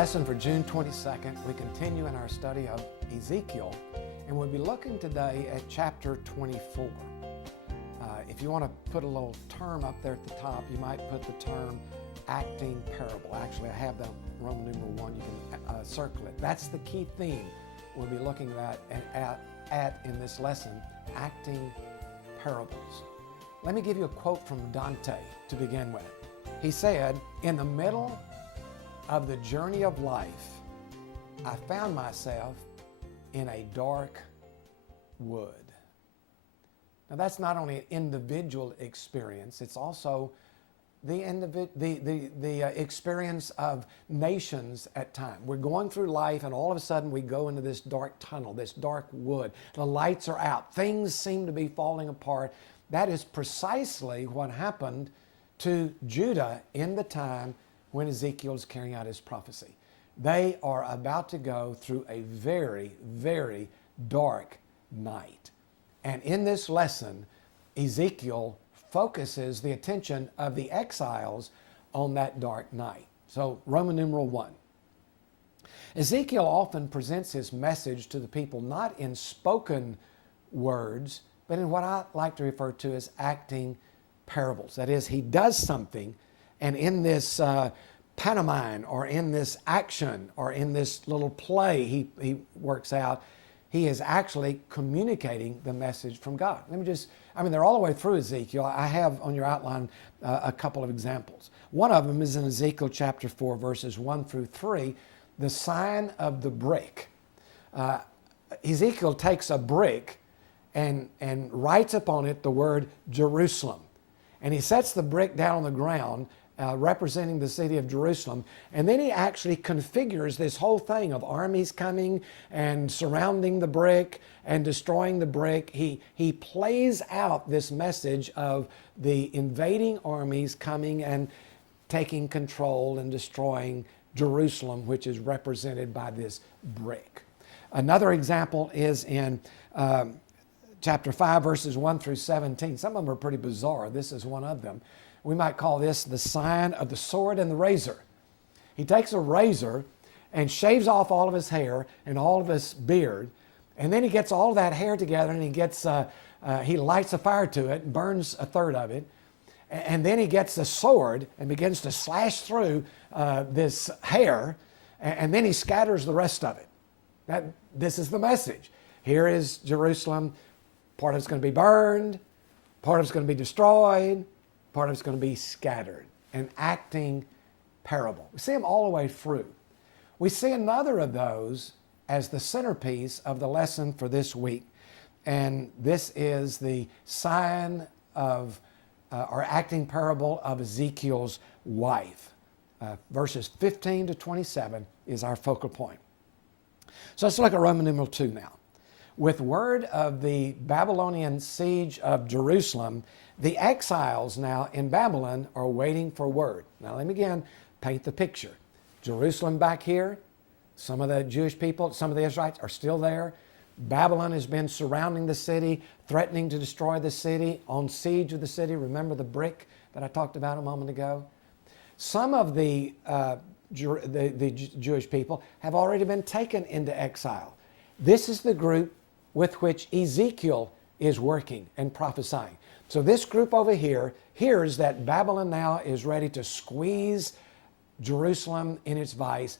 Lesson for June 22nd. We continue in our study of Ezekiel, and we'll be looking today at chapter 24. If you want to put a little term up there at the top, you might put the term acting parable. Actually, I have that Roman numeral 1. You can circle it. That's the key theme we'll be looking at in this lesson, acting parables. Let me give you a quote from Dante to begin with. He said, "In the middle of the journey of life, I found myself in a dark wood." Now that's not only an individual experience, it's also the experience of nations at times. We're going through life and all of a sudden we go into this dark tunnel, this dark wood. The lights are out. Things seem to be falling apart. That is precisely what happened to Judah in the time when Ezekiel is carrying out his prophecy. They are about to go through a very, very dark night. And in this lesson, Ezekiel focuses the attention of the exiles on that dark night. So, Roman numeral 1. Ezekiel often presents his message to the people not in spoken words, but in what I like to refer to as acting parables. That is, he does something, and in this pantomime or in this action or in this little play he works out, he is actually communicating the message from God. They're all the way through Ezekiel. I have on your outline a couple of examples. One of them is in Ezekiel chapter 4, verses 1 through 3, the sign of the brick. Ezekiel takes a brick and writes upon it the word Jerusalem. And he sets the brick down on the ground, representing the city of Jerusalem. And then he actually configures this whole thing of armies coming and surrounding the brick and destroying the brick. He plays out this message of the invading armies coming and taking control and destroying Jerusalem, which is represented by this brick. Another example is in chapter 5, verses 1 through 17. Some of them are pretty bizarre. This is one of them. We might call this the sign of the sword and the razor. He takes a razor and shaves off all of his hair and all of his beard, and then he gets all of that hair together and he lights a fire to it and burns a third of it, and then he gets a sword and begins to slash through this hair, and then he scatters the rest of it. This is the message. Here is Jerusalem. Part of it's going to be burned, part of it's going to be destroyed, part of it's going to be scattered. An acting parable. We see them all the way through. We see another of those as the centerpiece of the lesson for this week. And this is the sign of, or acting parable of Ezekiel's wife. Verses 15 to 27 is our focal point. So let's look at Roman numeral 2 now. With word of the Babylonian siege of Jerusalem, the exiles now in Babylon are waiting for word. Now let me again paint the picture. Jerusalem back here, some of the Jewish people, some of the Israelites are still there. Babylon has been surrounding the city, threatening to destroy the city, on siege of the city. Remember the brick that I talked about a moment ago? Some of the Jewish people have already been taken into exile. This is the group with which Ezekiel is working and prophesying. So this group over here hears that Babylon now is ready to squeeze Jerusalem in its vice